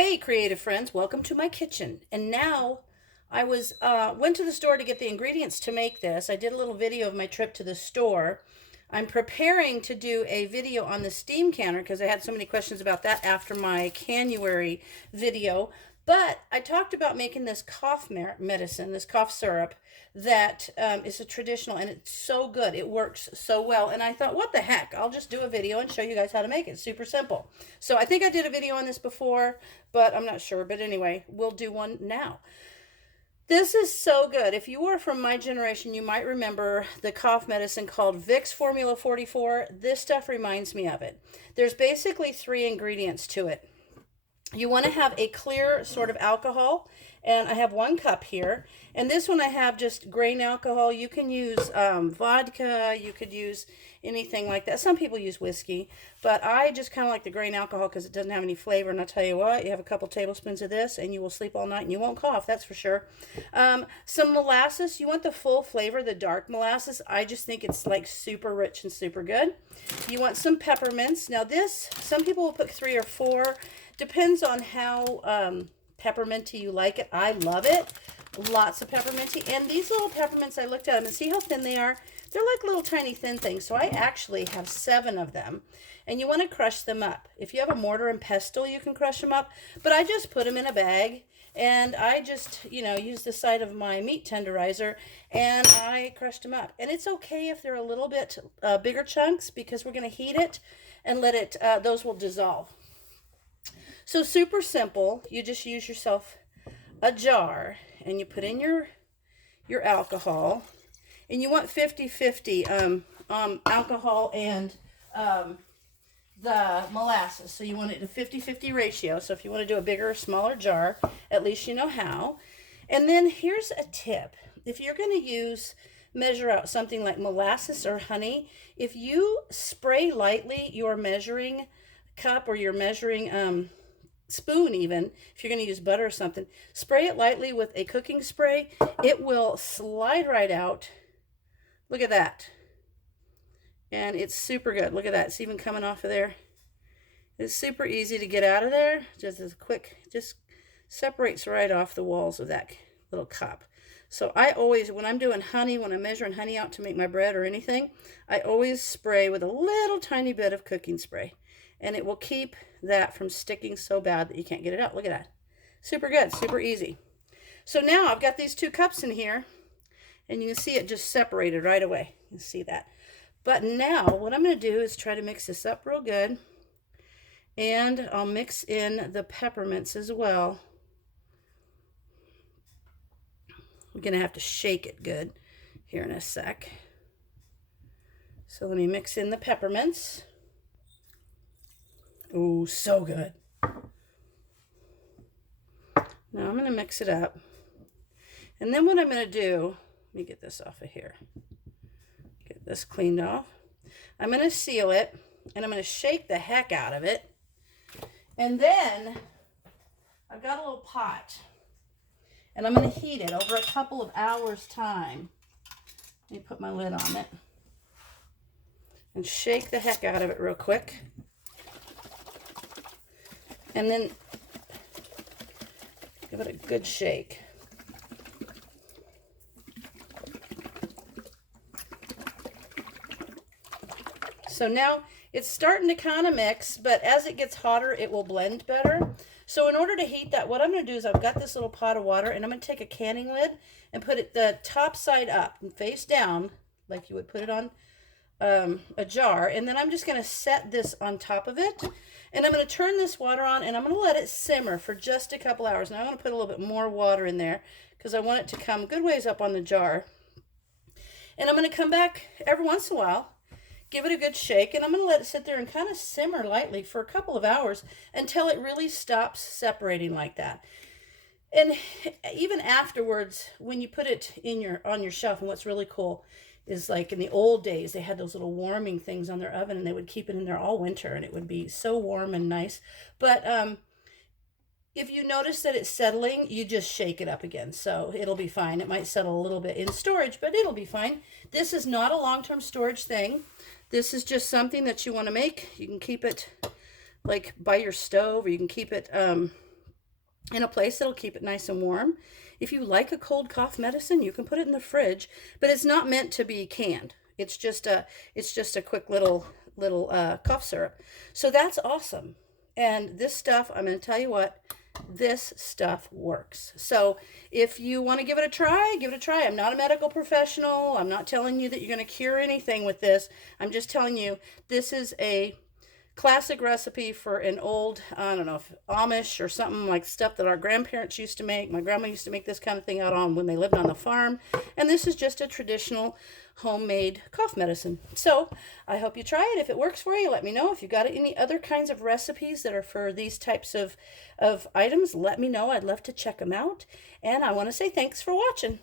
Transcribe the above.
Hey, creative friends, welcome to my kitchen. And now I went to the store to get the ingredients to make this. I did a little video of my trip to the store. I'm preparing to do a video on the steam canner because I had so many questions about that after my Canuary video. But I talked about making this cough medicine, this cough syrup that is a traditional, and it's so good. It works so well. And I thought, what the heck? I'll just do a video and show you guys how to make it. It's super simple. So I think I did a video on this before, but I'm not sure. But anyway, we'll do one now. This is so good. If you are from my generation, you might remember the cough medicine called Vicks Formula 44. This stuff reminds me of it. There's basically three ingredients to it. You want to have a clear sort of alcohol, and I have 1 cup here. And this one I have just grain alcohol. You can use vodka. You could use anything like that. Some people use whiskey, but I just kind of like the grain alcohol because it doesn't have any flavor. And I'll tell you what, you have a couple tablespoons of this and you will sleep all night and you won't cough, that's for sure. Some molasses. You want the full flavor, the dark molasses. I just think it's like super rich and super good. You want some peppermints. Now this, some people will put 3 or 4. Depends on how pepperminty you like it. I love it. Lots of pepperminty. And these little peppermints, I looked at them and see how thin they are? They're like little tiny thin things. So I actually have 7 of them. And you want to crush them up. If you have a mortar and pestle, you can crush them up. But I just put them in a bag. And I just, use the side of my meat tenderizer and I crushed them up. And it's okay if they're a little bit bigger chunks because we're going to heat it and let it, those will dissolve. So super simple. You just use yourself a jar and you put in your alcohol, and you want 50-50 alcohol and the molasses. So you want it a 50-50 ratio. So if you want to do a bigger or smaller jar, at least you know how. And then here's a tip. If you're going to measure out something like molasses or honey, if you spray lightly your measuring cup or your measuring spoon, even if you're going to use butter or something, spray it lightly with a cooking spray. It will slide right out. Look at that. And it's super good. Look at that. It's even coming off of there. It's super easy to get out of there. Just as quick, just separates right off the walls of that little cup. So I always, when I'm doing honey, when I'm measuring honey out to make my bread or anything, I always spray with a little tiny bit of cooking spray. And it will keep that from sticking so bad that you can't get it out. Look at that. Super good, super easy. So now I've got these 2 cups in here, and you can see it just separated right away. You can see that. But now what I'm going to do is try to mix this up real good. And I'll mix in the peppermints as well. I'm going to have to shake it good here in a sec. So let me mix in the peppermints. Ooh, so good. Now I'm going to mix it up. And then what I'm going to do, let me get this off of here. Get this cleaned off. I'm going to seal it, and I'm going to shake the heck out of it. And then I've got a little pot, and I'm going to heat it over a couple of hours' time. Let me put my lid on it and shake the heck out of it real quick. And then give it a good shake. So now it's starting to kind of mix, but as it gets hotter, it will blend better. So in order to heat that, what I'm going to do is I've got this little pot of water, and I'm going to take a canning lid and put it the top side up and face down, like you would put it on a jar. And then I'm just going to set this on top of it. And I'm going to turn this water on, and I'm going to let it simmer for just a couple hours. Now I'm going to put a little bit more water in there because I want it to come good ways up on the jar. And I'm going to come back every once in a while, give it a good shake, and I'm going to let it sit there and kind of simmer lightly for a couple of hours until it really stops separating like that. And even afterwards, when you put it on your shelf, and what's really cool is, like in the old days, they had those little warming things on their oven, and they would keep it in there all winter, and it would be so warm and nice. But if you notice that it's settling, you just shake it up again, so it'll be fine. It might settle a little bit in storage, but it'll be fine. This is not a long-term storage thing. This is just something that you want to make. You can keep it like by your stove, or you can keep it in a place that'll keep it nice and warm. If you like a cold cough medicine, you can put it in the fridge, but it's not meant to be canned. It's just a quick little cough syrup. So that's awesome. And this stuff, I'm going to tell you what, this stuff works. So if you want to give it a try, give it a try. I'm not a medical professional. I'm not telling you that you're going to cure anything with this. I'm just telling you this is a classic recipe for an old, I don't know, if Amish or something, like stuff that our grandparents used to make. My grandma used to make this kind of thing out on when they lived on the farm. And this is just a traditional homemade cough medicine. So I hope you try it. If it works for you, let me know. If you've got any other kinds of recipes that are for these types of items, let me know. I'd love to check them out. And I want to say thanks for watching.